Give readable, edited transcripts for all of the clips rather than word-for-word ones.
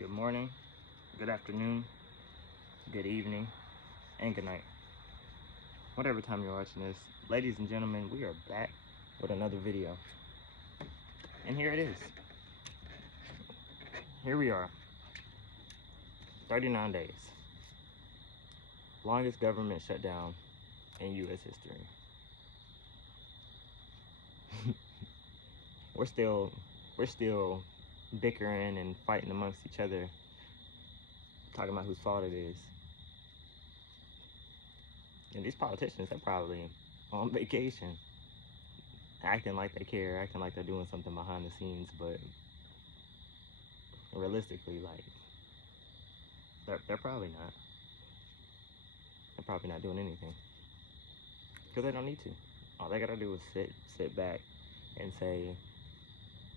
Good morning, good afternoon, good evening, and good night. Whatever time you're watching this, ladies and gentlemen, we are back with another video. And here it is. Here we are. 39 days. Longest government shutdown in U.S. history. We're still bickering and fighting amongst each other, talking about whose fault it is. And these politicians, they're probably on vacation, acting like they care, acting like they're doing something behind the scenes, but realistically, like, they're probably not. They're probably not doing anything, because they don't need to. All they gotta do is sit back and say,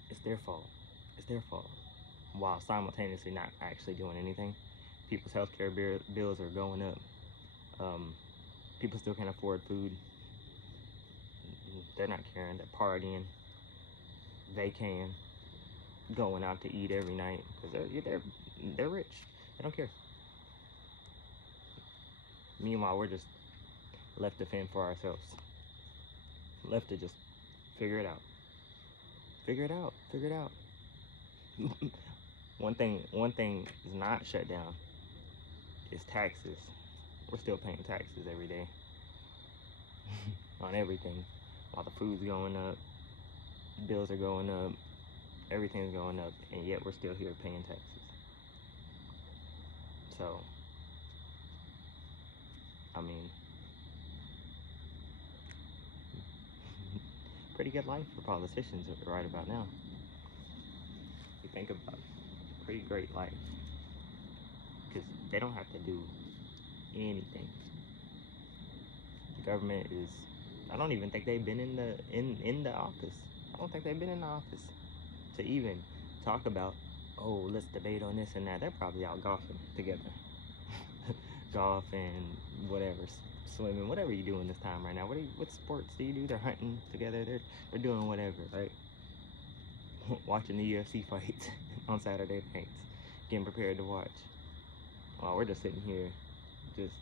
it's their fault, it's their fault, while simultaneously not actually doing anything. People's healthcare bills are going up. People still can't afford food. They're not caring. They're partying. They can. Going out to eat every night because they're rich. They don't care. Meanwhile, we're just left to fend for ourselves. Left to just figure it out. Figure it out. Figure it out. One thing is not shut down is taxes. We're still paying taxes every day on everything, while the food's going up, bills are going up, everything's going up, and yet we're still here paying taxes. So, I mean, pretty good life for politicians right about now. If you think about it, pretty great life, because they don't have to do anything. The government is, I don't even think they've been in the office. I don't think they've been in the office to even talk about, oh, let's debate on this and that. They're probably out golfing together. Golf and whatever, swimming, whatever you're doing this time right now. What sports do you do? They're hunting together. They're doing whatever, right? Watching the UFC fights on Saturday nights, getting prepared to watch. While we're just sitting here, just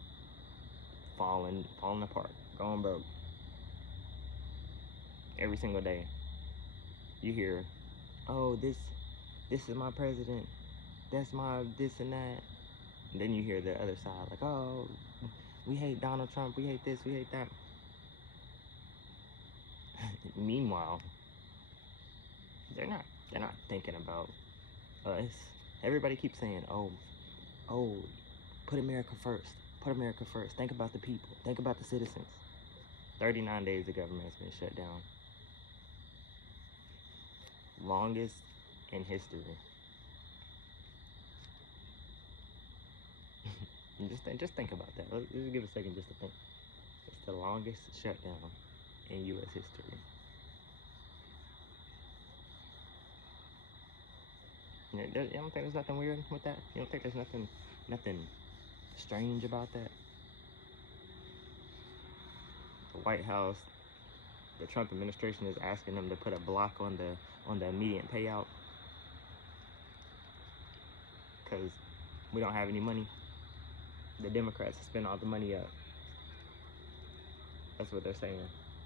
falling apart, going broke. Every single day, you hear, oh, this is my president, that's my this and that. And then you hear the other side, like, oh, we hate Donald Trump, we hate this, we hate that. Meanwhile, they're not thinking about us. Everybody keeps saying, oh, put America first, put America first. Think about the people, think about the citizens. 39 days the government has been shut down. Longest in history. Just think about that. Let's give a second just to think. It's the longest shutdown in U.S. history. You don't think there's nothing weird with that? You don't think there's nothing strange about that? The White House, the Trump administration is asking them to put a block on the immediate payout because we don't have any money. The Democrats spend all the money up. That's what they're saying.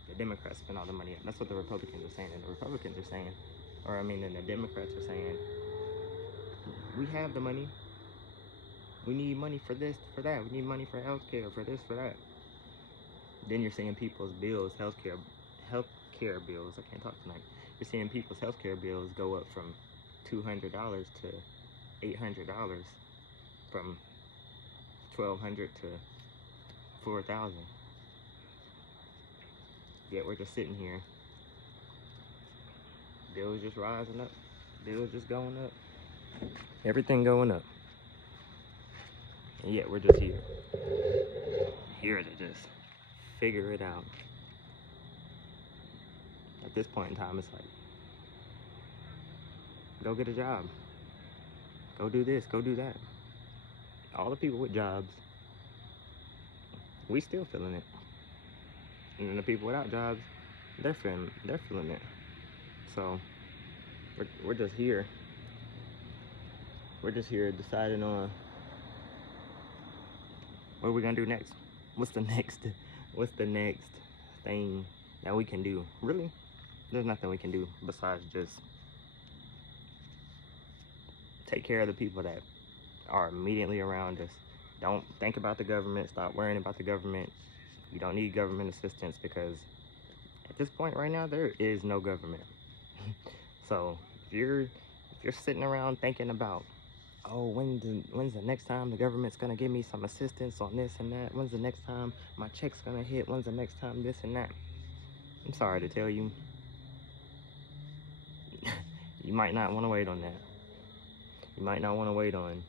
The Democrats spend all the money up. That's what the Republicans are saying. And the Republicans are saying, and the Democrats are saying, we have the money. We need money for this, for that. We need money for healthcare, for this, for that. Then you're seeing people's bills, healthcare bills. I can't talk tonight. You're seeing people's healthcare bills go up from $200 to $800, from $1,200 to $4,000. Yet we're just sitting here. Bills just rising up. Bills just going up. Everything going up. And yet we're just here. Here to just figure it out. At this point in time, it's like, go get a job. Go do this, go do that. All the people with jobs, we still feeling it. And then the people without jobs, they're feeling it. So we're just here We're just here deciding on what we're gonna do next. What's the next thing that we can do? Really, there's nothing we can do besides just take care of the people that are immediately around us. Don't think about the government. Stop worrying about the government. You don't need government assistance, because at this point right now, there is no government. So if you're sitting around thinking about, oh, when's the next time the government's gonna give me some assistance on this and that? When's the next time my check's gonna hit? When's the next time this and that? I'm sorry to tell you, you might not want to wait on that. You might not want to wait on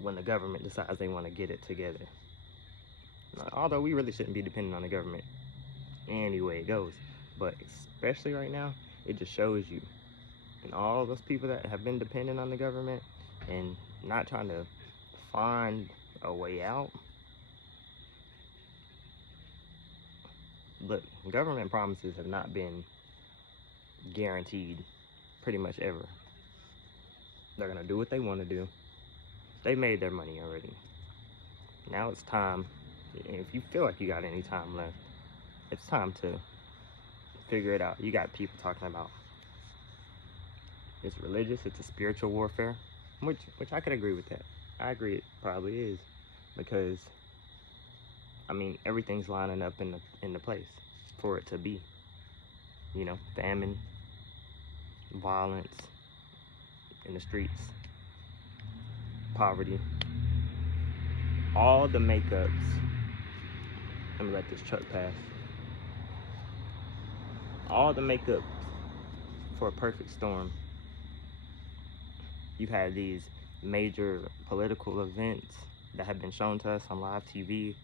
when the government decides they want to get it together. Although we really shouldn't be dependent on the government any way it goes. But especially right now, it just shows you, and all those people that have been dependent on the government and not trying to find a way out. Look, government promises have not been guaranteed pretty much ever. They're gonna do what they want to do. They made their money already. Now it's time, if you feel like you got any time left, it's time to figure it out. You got people talking about it's religious, it's a spiritual warfare, which I could agree with that. I agree it probably is, because I mean, everything's lining up in the place for it to be. You know, famine, violence in the streets, poverty, all the makeups. Let me let this truck pass. All the makeup for a perfect storm. You've had these major political events that have been shown to us on live TV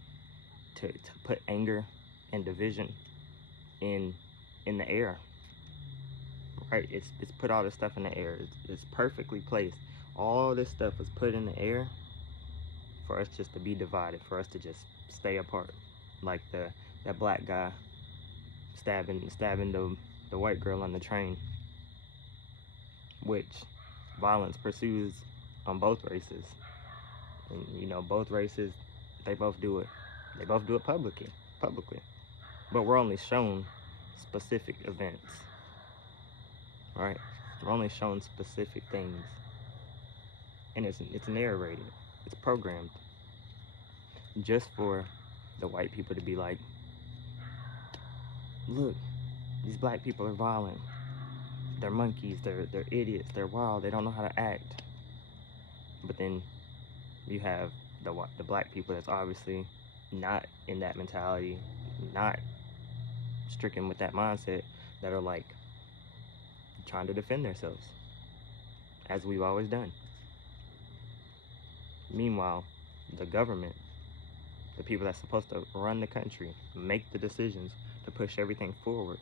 to put anger and division in the air. Right? It's put all this stuff in the air. It's perfectly placed. All this stuff was put in the air for us just to be divided, for us to just stay apart. Like that black guy stabbing the white girl on the train, which violence pursues on both races. And you know, both races, they both do it publicly. But we're only shown specific events. Right? We're only shown specific things. And it's narrated. It's programmed. Just for the white people to be like, look, these black people are violent. They're monkeys, they're idiots, they're wild, they don't know how to act. But then you have the black people that's obviously not in that mentality, not stricken with that mindset, that are like trying to defend themselves, as we've always done. Meanwhile, the government, the people that's supposed to run the country, make the decisions to push everything forward,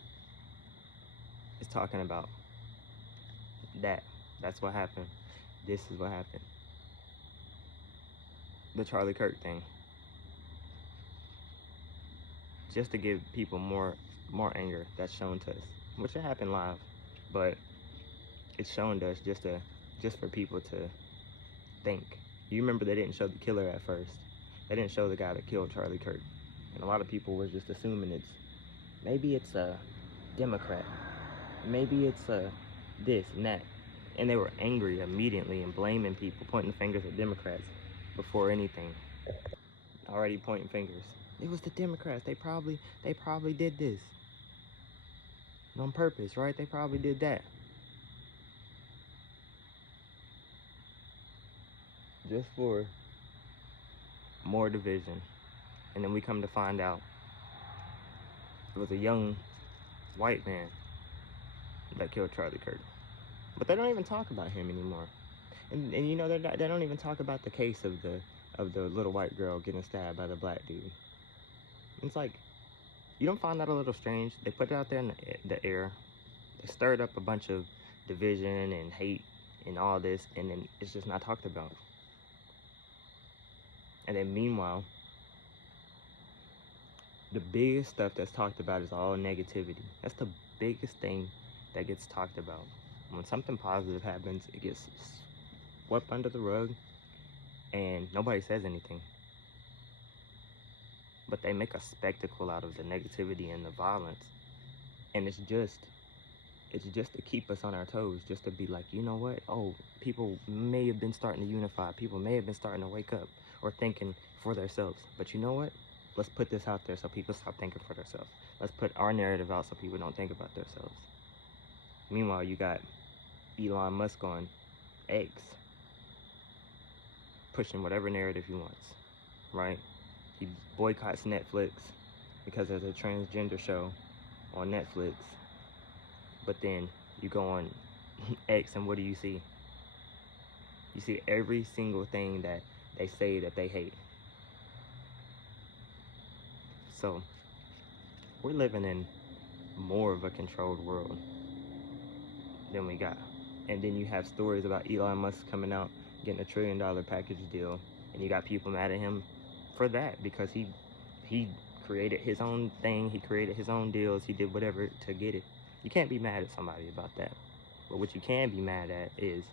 is talking about that's what happened. This is what happened. The Charlie Kirk thing. Just to give people more anger that's shown to us, which it happened live, but it's shown to us just for people to think. You remember they didn't show the killer at first. They didn't show the guy that killed Charlie Kirk, and a lot of people were just assuming maybe it's a Democrat, maybe it's a this and that, and they were angry immediately and blaming people, pointing fingers at Democrats before anything. Already pointing fingers. It was the Democrats. They probably did this on purpose, right? They probably did that. Just for more division. And then we come to find out it was a young white man that killed Charlie Kirk. But they don't even talk about him anymore. And you know, they don't even talk about the case of the little white girl getting stabbed by the black dude. It's like, you don't find that a little strange? They put it out there in the air. They stirred up a bunch of division and hate and all this, and then it's just not talked about. And then meanwhile, the biggest stuff that's talked about is all negativity. That's the biggest thing that gets talked about. When something positive happens, it gets swept under the rug and nobody says anything. But they make a spectacle out of the negativity and the violence. And it's just to keep us on our toes, just to be like, you know what? Oh, people may have been starting to unify. People may have been starting to wake up or thinking for themselves. But you know what? Let's put this out there so people stop thinking for themselves. Let's put our narrative out so people don't think about themselves. Meanwhile, you got Elon Musk on X pushing whatever narrative he wants, right? He boycotts Netflix because there's a transgender show on Netflix. But then you go on X and what do you see? You see every single thing that they say that they hate. So we're living in more of a controlled world than we got. And then you have stories about Elon Musk coming out, getting $1 trillion package deal, and you got people mad at him for that because he created his own thing, he created his own deals, he did whatever to get it. You can't be mad at somebody about that. But what you can be mad at is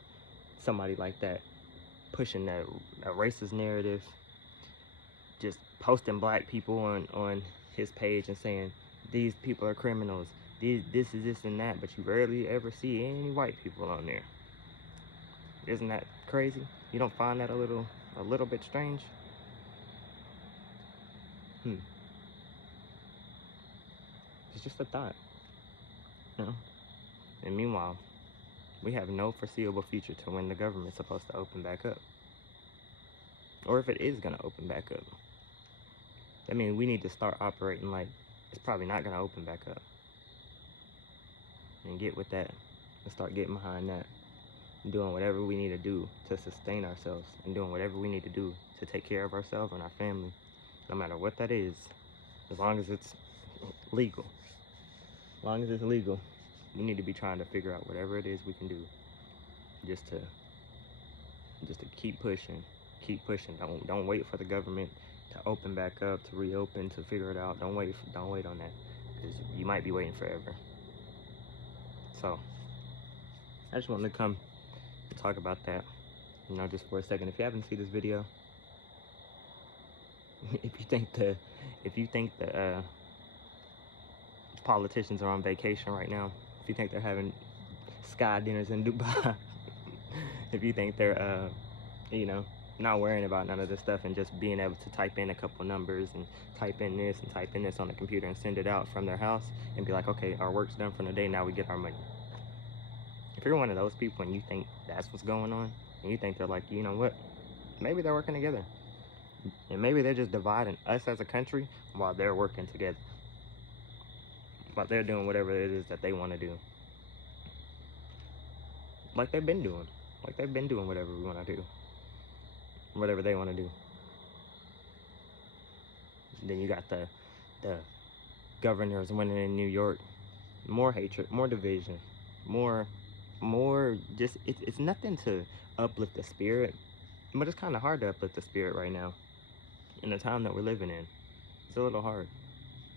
somebody like that pushing a racist narrative, just posting black people on his page and saying these people are criminals, this is this and that, but you rarely ever see any white people on there. Isn't that crazy? You don't find that a little bit strange? It's just a thought, you know? And meanwhile, we have no foreseeable future to when the government's supposed to open back up. Or if it is gonna open back up. I mean, we need to start operating like it's probably not gonna open back up. And get with that, and start getting behind that. And doing whatever we need to do to sustain ourselves. And doing whatever we need to do to take care of ourselves and our family. No matter what that is, as long as it's legal. As long as it's legal, we need to be trying to figure out whatever it is we can do just to keep pushing. Don't wait for the government to open back up, to reopen, to figure it out. Don't wait on that, because you might be waiting forever. So I just wanted to come and talk about that, you know, just for a second. If you haven't seen this video, if you think the politicians are on vacation right now, if you think they're having sky dinners in Dubai, if you think they're you know, not worrying about none of this stuff and just being able to type in a couple numbers and type in this and type in this on the computer and send it out from their house and be like, okay, our work's done for the day, now we get our money. If you're one of those people and you think that's what's going on, and you think they're like, you know what, maybe they're working together. And maybe they're just dividing us as a country while they're working together. While they're doing whatever it is that they want to do. Like they've been doing. Like they've been doing whatever we want to do. Whatever they want to do. And then you got the governors winning in New York. More hatred, more division, more just, it's nothing to uplift the spirit. But it's kind of hard to uplift the spirit right now. In the time that we're living in. It's a little hard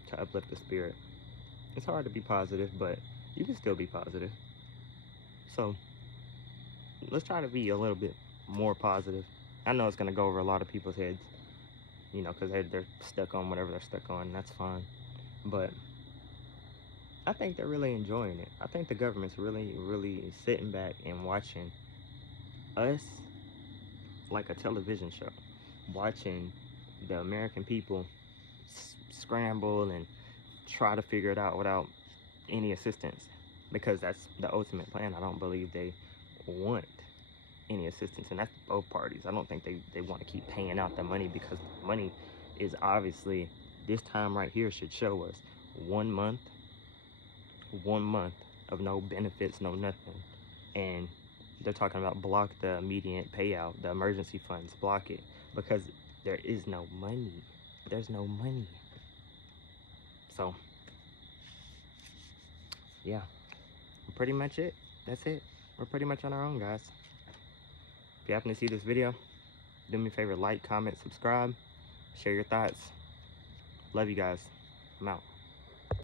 to uplift the spirit. It's hard to be positive, but you can still be positive. So let's try to be a little bit more positive. I know it's going to go over a lot of people's heads, you know, because they're stuck on whatever they're stuck on, and that's fine. But I think they're really enjoying it. I think the government's really sitting back and watching us like a television show. Watching the American people scramble and try to figure it out without any assistance, because that's the ultimate plan. I don't believe they want any assistance, and that's both parties. I don't think they want to keep paying out the money, because money is obviously, this time right here should show us 1 month of no benefits, no nothing. And they're talking about block the immediate payout, the emergency funds, block it, because there is no money. There's no money. So yeah, pretty much it. That's it. We're pretty much on our own, guys. If you happen to see this video, do me a favor, like, comment, subscribe, share your thoughts. Love you guys. I'm out.